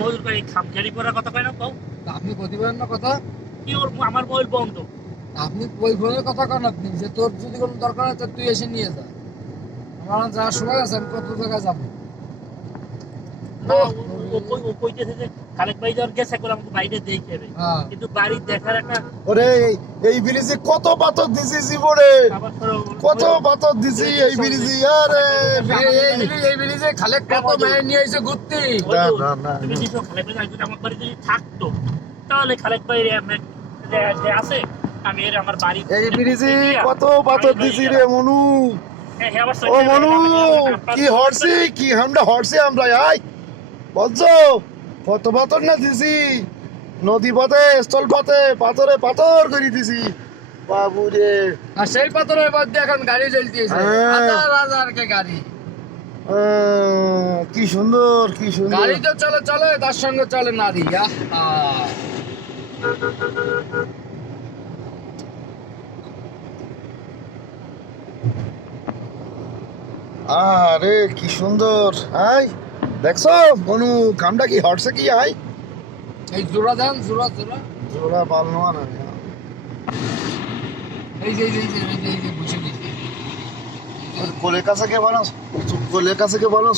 মজুর করে খামখেয়ালি করার কথা কয় না কও। আপনি প্রতিবেদন না কথা, কি ওর আমার মোবাইল বন্ধ। আপনি ওই ফোনের কথা কন, আপনি যে তোর যদি কোনো দরকার হয় তো তুই এসে নিয়ে যা। আমার যাওয়ার সময় আছে, আমি কত জায়গায় যাবো। না, ও কইতেছে যে খালেক ভাই যখন গেছে করে আমাকে বাইরে দেখে যাবে, হ্যাঁ। কিন্তু বাড়ি দেখার একটা ওরে এই ব্রিজে কত পাথর দিছি জীবনে, আবার ধরো কত পাথর দিছি এই ব্রিজে। আরে এই ব্রিজে খালেক কত মেয়ে নিয়ে এসে ঘুরতি। না, না, না, তুমি না। দিছো খালেক ভাই যদি আমার বাড়িতে যদি থাকতো, তাহলে খালেক ভাই যে আছে আমি এর আমার বাড়ি এই ব্রিজে কত পাথর দিছি রে মনু। ও মনু, কি হরছি, কি আমরা হরছি আমরা। আই বলছো কত পাথর না দিছি, নদী পথে স্থল পথে পাথরে পাথর করে দিছি বাবু রে। আর সেই পাথরের মধ্যে এখন গাড়ি চলতেছে, হ্যাঁ। হাজার হাজার কে গাড়ি। কি সুন্দর, কি সুন্দর। গাড়ি তো চলে চলে, তার সঙ্গে চলে নারী। আহা। আরে কি সুন্দর। আই দেখছো মনু, কামটা কি হটছে কি। আই এই জোড়া দেন, জোড়া জোড়া। জোড়া পাল নেওয়া না। এই যে এই যে এই যে এই যে বুঝে দিয়েছি। কোলের কাছে কে বলো, কোলের কাছে কে বলো।